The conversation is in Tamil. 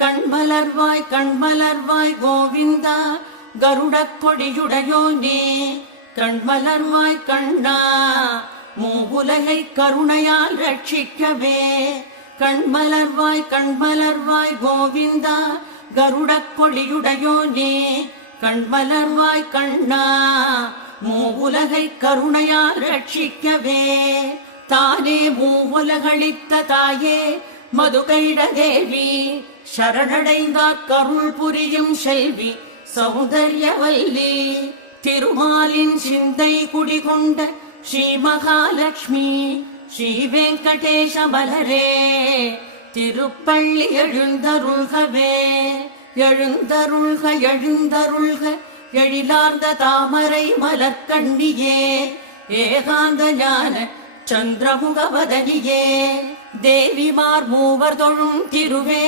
கண்மலர்வாய் கண்மலர்வாய் கோவிந்தா கருடக் கொடியுடையோனே கண்மலர்வாய் கண்ணா மூவுலகை கருணையால் ரட்சிக்கவே கண்மலர்வாய் கண்மலர்வாய் கோவிந்தா கருடக் கொடியுடையோனே கண்மலர்வாய் கண்ணா மூவுலகை கருணையால் ரட்சிக்கவே தானே மூவுலகளித்த தாயே மதுகைட தேவி சரணடைந்தார் கருள் புரியும் செல்வி சௌந்தர்யவல்லி திருமாலின் சிந்தை குடிகொண்ட ஸ்ரீ மகாலட்சுமி ஸ்ரீ வெங்கடேச மலரே திருப்பள்ளி எழுந்தருள்கவே எழுந்தருள்க எழுந்தருள்க எழிலார்ந்த தாமரை மலர்கண்ணியே ஏகாந்த ஞான சந்திரமுகவதனியே தேவிமார் மூவர் தொழும் திருவே